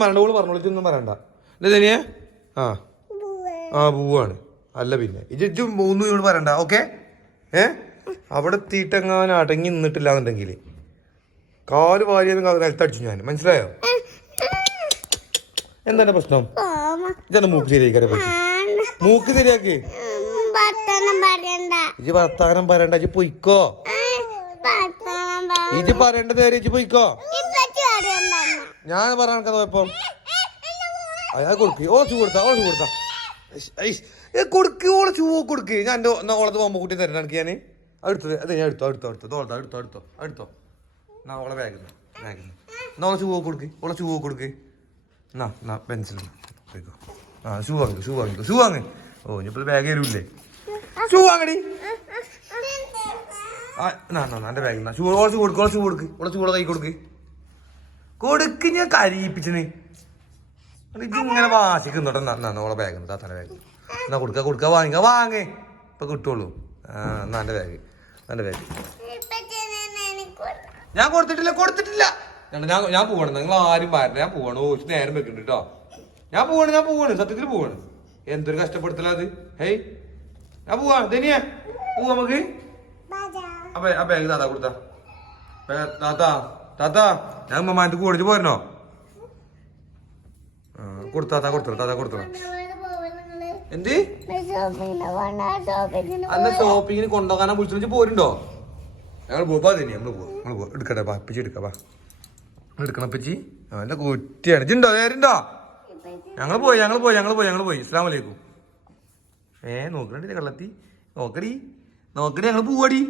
പറയണ്ട ഓൾ ഇതൊന്നും പറയണ്ട. അല്ലേ തനിയെ ആ. ആ പൂവാണ്. അല്ല പിന്നെ. ഇത് ഇത് മൂന്ന് ഇങ്ങോട്ട് പറയണ്ട ഓക്കെ? ഏ? അവിടെ എത്തിയിട്ടെങ്ങാൻ അടങ്ങി നിന്നിട്ടില്ല എന്നുണ്ടെങ്കിൽ കാൽ വാരിയൊന്നും നിലത്തടിച്ചു ഞാൻ. മനസ്സിലായോ? എന്താണ് പ്രശ്നം? ഇതെന്താ മൂക്ക് ശരിയാക്കാൻ പറ്റി മൂക്ക് ശരിയാക്കി. ഇജ് വർത്താനം പറയണ്ട ഇജ് പൊയ്ക്കോ. പറയേണ്ടത് ഇജ് പറയേണ്ട നേരെ ഇജ് പൊയ്ക്കോ. ഞാൻ പറയാൻ കുഴപ്പം അയാൾ കൊടുക്ക്. ഓ ചൂ കൊടുത്താ ഓ ചൂ കൊടുത്താ. കൊടുക്ക് ഓളെ ചൂ കൊടുക്ക്. ഞാൻ എന്റെ എന്നാ ഓളത് പോകുമ്പോൾ കുട്ടി തരണം എനിക്ക് ഞാൻ അടുത്തത് അതെ ഞാൻ എടുത്തോ അടുത്തോ അടുത്തോ ഓളത്തെ അടുത്തോ അടുത്തോ അടുത്തോ എന്നാ ഓളെ ബാഗിൽ ബാഗിൽ എന്നാ ഓളെ ചൂ കൊടുക്ക് ഓളെ ചൂ കൊടുക്ക്. എന്നാ എന്നാ പെൻസിൽ ആ ഷൂ വാങ്ങി ഷൂ വാങ്ങി ഷൂ വാങ്ങി. ഓ ഇനിയിപ്പോൾ ബാഗ് തരൂല്ലേ? ഷൂ വാങ്ങടി. ആ എന്നാ എന്നാ എന്റെ ബാഗ് എന്നാ ഷൂ ഓളെ ഷൂ കൊടുക്ക് ഓളെ ഷൂ കൊടുക്ക്. ഓളെ ഓളെ കൈ കൊടുക്ക്. കൊടുക്ക് ഞാൻ കരയിപ്പിച്ചിന് ഇങ്ങനെ വാശിക്കുന്നുണ്ടോ. നോളെ ബാഗ് താത്താന്റെ ബാഗ് എന്നാ കൊടുക്ക കൊടുക്ക വാങ്ങിക്ക വാങ്ങേ. ഇപ്പൊ കിട്ടുള്ളൂ. ആ എന്നാ ബാഗ് എന്റെ ബാഗ് ഞാൻ കൊടുത്തിട്ടില്ല കൊടുത്തിട്ടില്ല. ഞാൻ ഞാൻ പോവാണ്. നിങ്ങൾ ആരും വരണ്ട. ഞാൻ പോവാണ്. ഓ നേരം വെക്കുന്നുണ്ട് കേട്ടോ ഞാൻ പോവാണ് ഞാൻ പോവാണ്. സത്യത്തിൽ പോവാണ്. എന്തൊരു കഷ്ടപ്പെടുത്തല അത്. ഹേയ്. ഞാൻ പോവാ ധനിയ പോവാ നമുക്ക്. അപ്പൊ ആ ബാഗ് താത്ത കൊടുത്താ. താത്താ. താത്താ ഞാൻ മമ്മാനത്ത് കൂടിച്ച് പോരണോ കൊടുത്താ താത്ത കൊടുത്തോ താത്ത കൊടുത്തോ. എന്ത്? അന്ന ഷോപ്പിങ്ങിന് കൊണ്ടുപോകാനാ വിളിച്ചു പോരുണ്ടോ? ഞങ്ങൾ പോവാ തന്നെ നമ്മൾ പോവാ നമ്മൾ പോവാ എടുക്കട്ടെ വാ പിച്ചി എടുക്കാം വാ. എടുക്കണം അപ്പച്ചി നല്ല കുറ്റിയാണ് ഇജുണ്ടോ വേരുണ്ടോ ഞങ്ങൾ പോയി ഞങ്ങൾ പോയി ഞങ്ങൾ പോയി ഞങ്ങൾ പോയി. ഇസ്ലാം വലൈക്കും ഏ നോക്കണേ കള്ളത്തി? നോക്കടി. നോക്കടി ഞങ്ങൾ പോവാടി.